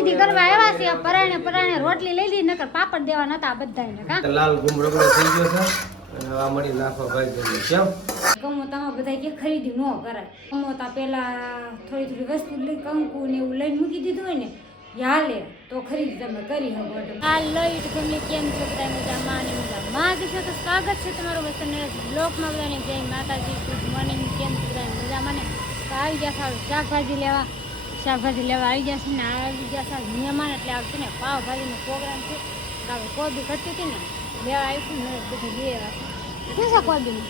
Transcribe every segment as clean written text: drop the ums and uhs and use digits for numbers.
ખરીદી કરવા આવ્યા છે પરાણે રોટલી લઈ લીધી નકર પાપડ દેવા નતા બધાને કા લાલ ગુમરગડો થઈ ગયો છે અને આ મળી નાખો ભાઈ ગમે કેમ ગમોતામાં બધા કે ખરીદી ન કરાય ગમોતા પેલા થોડી વસ્તુ લઈ કંકુ ને એવું લઈને મૂકી દીધું હોય ને હાલે તો ખરીદી તમે કરી શકો આ લઈ તમને કેમ છો બધા મજામાં ને મજામાં છે તો સ્વાગત છે તમારું વતનને બ્લોગમાં બધાને જય માતાજી ગુડ મોર્નિંગ કેમ છો બધા મજામાં ને તો આવી ગયા સારું શાકભાજી લેવા આવી જશે ને આવી ગયા મહેમાન એટલે આવશે ને પાવભાજીનો પ્રોગ્રામ છે કોબી ઘટતી હતી ને લેવા આવીશું ને બધું લેવા શું છે કોબીનું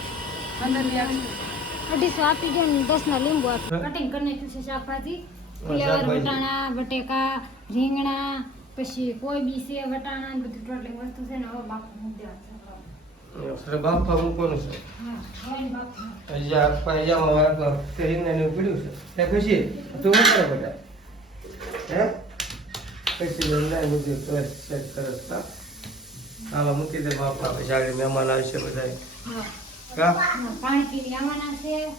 250 આપી દો ને 10 ના લીંબુ આપી કટિંગ કરી નાખ્યું છે શાકભાજી ફુલેવર વટાણા બટેકા રીંગણા પછી કોબી છે વટાણા ને બધું ટોટલી વસ્તુ છે ને હવે બાપુ મૂકી દેવા સર બાપા મૂકવાનું છે પૈજામાં વાળા કરીને પીડ્યું છે ત્યાં ખુશી તું શું કરે બધા હે પછી લઈ મૂકી સેટ સરસ આમાં મૂકી દે બાપા પછી આગળ મહેમાન આવશે બધા કા પાણી પીને આવવાના છે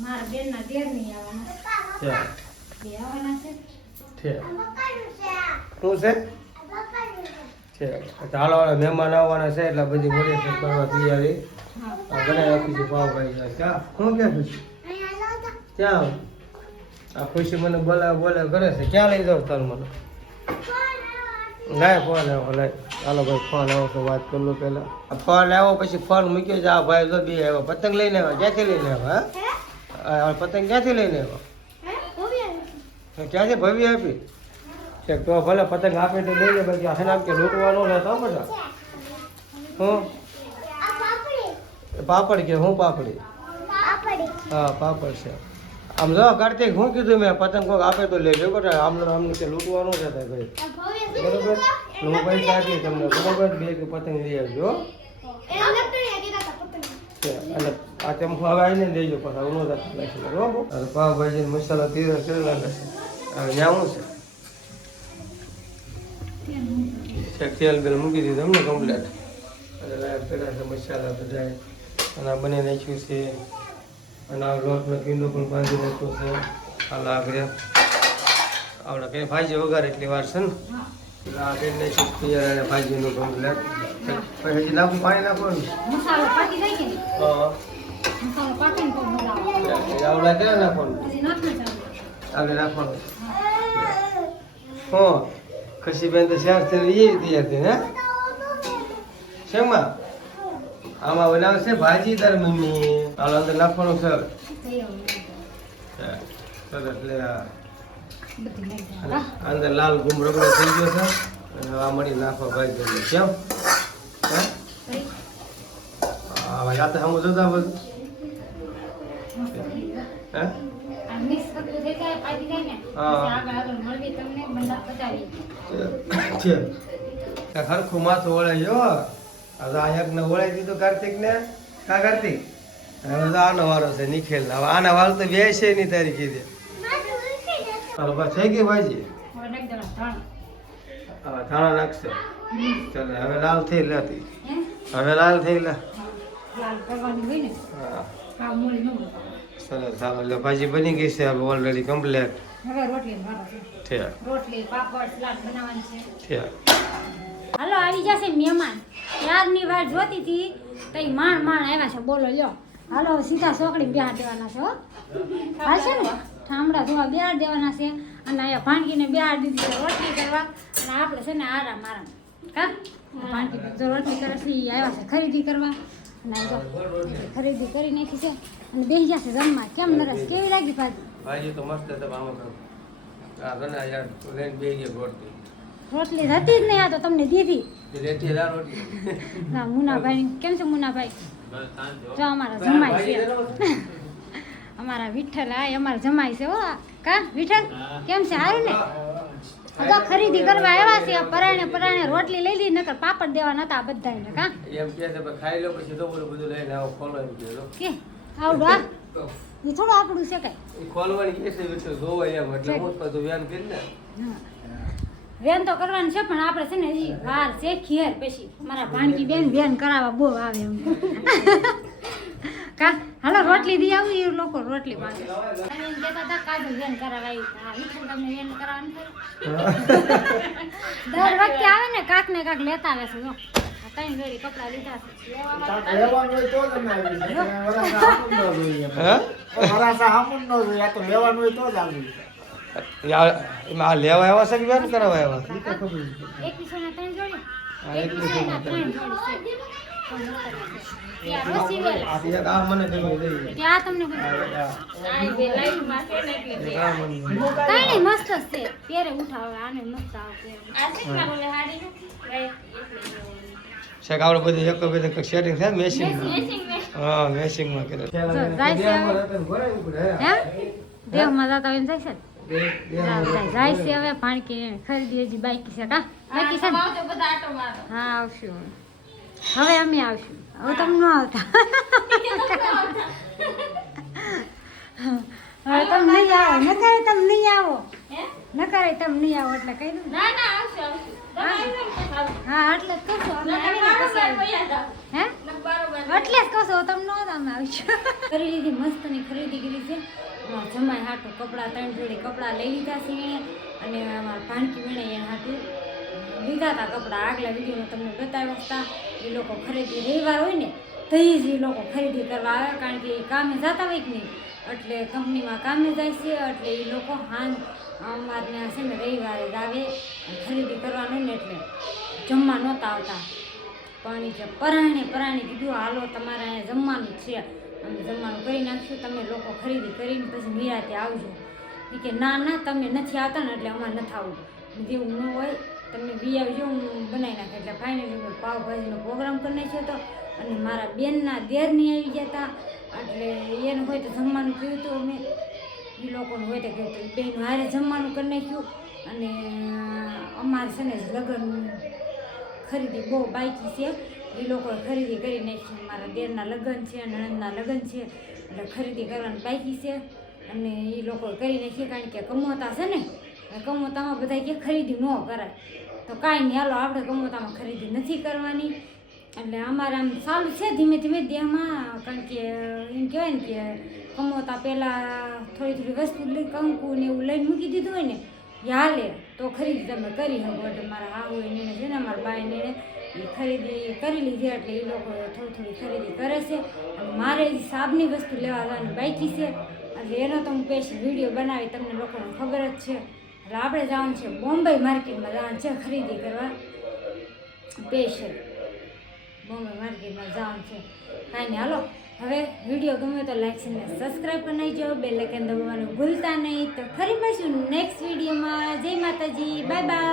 મારા બેનના દેરની આવવાના બે આવવાના છે છે ચાલો મહેમાન આવવાના છે એટલે બધી મોટી કરવા તૈયારી બનાવી રાખી છે પાવભાજી ક્યાં શું ક્યાં ખુશી ક્યાં આ ખુશી મને બોલે કરે છે ક્યાં લઈ જાઉં તારું મને લાય ફોન આવ્યો લાય ચાલો ભાઈ ફોન આવ્યો તો વાત કરી લો પહેલાં ફોન આવ્યો પછી ફોન મૂક્યો છે આ ભાઈ તો બે આવ્યો પતંગ લઈને આવ્યા ક્યાંથી લઈને આવ્યા હા પતંગ ક્યાંથી લઈને આવ્યા ક્યાંથી ભવ્ય આપી છે તો ભલે પતંગ આપે તો લઈ લે બાકી આખે નામ કે લૂંટવાનો રહેતો બધા હું પાપડ કે હું પાપડી હા પાપડ છે આમ જો કાર્તિક હું કીધું મેં પતંગ કોઈક આપે તો લેજો બેટા આમને કે લૂંટવાનું રહેતા ભાઈ બરોબર હું પૈસા આપી તમને બરોબર બે કે પતંગ લઈ આવજો અને આ તેમ હવે આવીને દેજો પછી હું નથી બરોબર અને પાવભાજી મસાલા તૈયાર કરેલા છે હવે ત્યાં શું છે તેલ બેલ મૂકી દીધું અમને કમ્પ્લેટ અને લાઈવ કર્યા છે મસાલા બધા અને આ બની નાખ્યું છે અને આ લોટનો પીંડો પણ બાંધી નાખ્યો છે આ લાગરે આવડે કંઈ ભાજી વઘાર એટલી વાર છે ને આ કંઈ નાખ્યું તૈયાર અને ભાજીનું કમ્પ્લેટ પછી હજી નાખું પાણી નાખવાનું મસાલો પાકી જાય કે હા મસાલો પાકીને તો મજા આવે આવડા ક્યાં નાખવાનું હજી નાખને આગળ નાખવાનું હો ખુશીબેન તો શેર થઈ એ તૈયાર થઈ હે શેમાં આમાં બનાવશે ભાજી તાર મમ્મી હાલ અંદર નાખવાનું છે સરસ લે અંદર લાલ ગુમરગડો થઈ ગયો છે અને આ મળી નાખો ભાઈ ગમે કેમ હા યાદ હમ જોતા બધું હે મિક્સ બધું થઈ જાય પાકી જાય ને આગળ મળવી તમને બંદા બતાવી છે ખરખું માથું ઓળાઈ આ એકને ઓળાઈ દીધું કાર્તિક ને કા કાર્તિક હવે તો આનો વારો છે નિખેલ હવે આના વાળ તો બે છે ની તારી કીધી ચાલો બસ થઈ ગઈ ભાજી હવે ધાણા નાખશે ચાલે હવે લાલ થઈ લેતી હવે લાલ થઈ લે હા સરસ ચાલો એટલે ભાજી બની ગઈ છે હવે ઓલરેડી કમ્પ્લીટ હવે રોટલી પાપડ સલાડ બનાવવાની છે હાલો આવી જશે મહેમાન યારની વાર જોતી હતી તઈ માણ આવ્યા છે બોલો લ્યો હાલો સીધા સોકડી બિહાર દેવાના છે હો હાલશે ને ઠામડા ધોવા બિહાર દેવાના છે અને અહીંયા ભાણકીને બિહાર દીધી છે રોટલી કરવા અને આપણે છે ને આરામ કા ભાણકી જો રોટલી કરે છે એ આવ્યા છે ખરીદી કરવા અને જો ખરીદી કરી નાખી છે અને બેસી જશે જમવા કેમ નરસ કેવી લાગી ભાજી તો મસ્ત છે આમાં આ ગના યાર લઈને બે ગઈ રોટલી હતી જ નહીં આ તો તમને દીધી લેતી લા રોટલી ના મુનાભાઈ કેમ છે મુનાભાઈ જો અમારા જમાઈ છે અમારા વિઠ્ઠલ આ અમારા જમાઈ છે હો કા વિઠ્ઠલ કેમ છે સારું ને હવે ખરીદી કરવા આવ્યા છે પરાણે રોટલી લઈ લીધી નકર પાપડ દેવા નતા બધાને કા એમ કે છે ખાઈ લો પછી તો બધું લઈને આવો ખોલો એમ કે આવડું આ એ થોડું આપણું છે કઈ ખોલવાની કે છે વિઠ્ઠલ જોવાય એમ એટલે હું પાછું વ્યાન કરી ને વેન તો કરવાનું છે પણ આપણે છે ને હજી વાર છે ખેર પછી મારા ભાણકી બેન વેન કરાવવા બહુ આવે એમ કા હાલો રોટલી દી આવું એ લોકો રોટલી માંગે કહેતા હતા કાજુ વેન કરાવાય આ વિઠ્ઠલ તમને વેન કરાવવાનું દર વખતે આવે ને કાક ને કાક લેતા આવે છે જો આ ત્રણ જોડી કપડા લીધા છે લેવાનું હોય તો જ અમે આવી હા વરાસા હામું ન જોઈએ આ તો લેવાનું હોય તો જ આવી એમાં આ લેવા આવ્યા છે કે વેન કરાવવા આવ્યા છે? 2100 ના ત્રણ જોડી હા, 2100 ના ત્રણ. ત્યાં રસી વેલા આ એક આ મને ગમી દઈ ત્યાં તમને આ મને કઈ મસ્ત જ છે પેરે ઉઠાવે આને મસ્ત આવે શેક આપણે બધી એક બધે સેટિંગ થાય મેચિંગ હા મેચિંગમાં કરે જાય છે હે દેવમાં જતા એમ જાય છે જાય છે હવે પાણી ખરીદી હજી બાકી છે કા બાકી છે ને? હા આવશું હવે અમે આવશું હવે તમે ન આવતા હવે તમે નહીં આવો નકારે તમે નહીં આવો નકારે તમે નહીં આવો એટલે કહી દઉં હા એટલે જ કરશો અમે આવીને પછી આવીશું. હે એટલે જ કહો તમે ન અમે આવીશું કરી લીધી મસ્તની ખરીદી કરી છે જમાઈ હાટું કપડાં 3 જોડી કપડાં લઈ લીધા છે એણે અને અમારા ભાણકી વીણે એને હાટું લીધા હતા કપડાં આગલા વિડીયોમાં તમને બતાવ્યા હતા એ લોકો ખરીદી રવિવાર હોય ને તો જ એ લોકો ખરીદી કરવા આવે કારણ કે એ કામે જતા હોય કે નહીં એટલે કંપનીમાં કામે જાય છે એટલે એ લોકો અમારને છે ને રવિવારે જ આવે ખરીદી કરવાનું ને એટલે જમવા નહોતા આવતા પણ એ પરાણે કીધું હાલો તમારે અહીંયા જમવાનું જ છે અમે જમવાનું કરી નાખશું તમે લોકો ખરીદી કરીને પછી નિરાતે આવજો એ કે ના તમે નથી આવતા ને એટલે અમારે નથી આવવું જેવું ન હોય તમે બી આવજો હું બનાવી નાખે એટલે ફાઇનલી મેં પાવભાજીનો પ્રોગ્રામ કરી નાખ્યો હતો અને મારા બેનના દેરની આવી ગયા હતા એટલે એનું હોય તો જમવાનું કહ્યું હતું અમે એ લોકોનું હોય તો કહ્યું હતું બેનું હારે જમવાનું કરી નાખ્યું અને અમારે છે ને લગ્ન ખરીદી બહુ બાકી છે એ લોકોએ ખરીદી કરી નાખી મારા દેરના લગ્ન છે નણંદના લગ્ન છે એટલે ખરીદી કરવાની બાકી છે અને એ લોકોએ કરી નાખી કારણ કે કમોતા છે ને કમોતામાં બધા કે ખરીદી ન કરાય તો કાંઈ નહીં હાલો આપણે કમોતામાં ખરીદી નથી કરવાની એટલે અમારે આમ સારું છે ધીમે ધીમે દેહમાં કારણ કે એમ કહેવાય ને કે કમોતા પહેલાં થોડી વસ્તુ લઈ કંકુ ને એવું લઈને મૂકી દીધું હોય ને એ હાલે તો ખરીદી તમે કરી શકો એટલે મારા હાહુ એને છે ને મારા બાઈને એ ખરીદી કરી લીધી એટલે એ લોકો થોડી ખરીદી કરે છે અને મારે સાબની વસ્તુ લેવા જવાની બાકી છે એટલે એનો તો હું સ્પેશિયલ વિડીયો બનાવી તમને લોકોને ખબર જ છે એટલે આપણે જવાનું છે બોમ્બે માર્કેટમાં જવાનું છે ખરીદી કરવા સ્પેશિયલ બોમ્બે માર્કેટમાં જવાનું છે કાંઈ નહીં હાલો હવે વિડીયો ગમે તો લાઈક અને સબસ્ક્રાઈબ કરી નાખજો બેલ આઇકન દબાવવાનું ભૂલતા નહીં તો ફરી મળીશું નેક્સ્ટ વિડીયોમાં જય માતાજી બાય બાય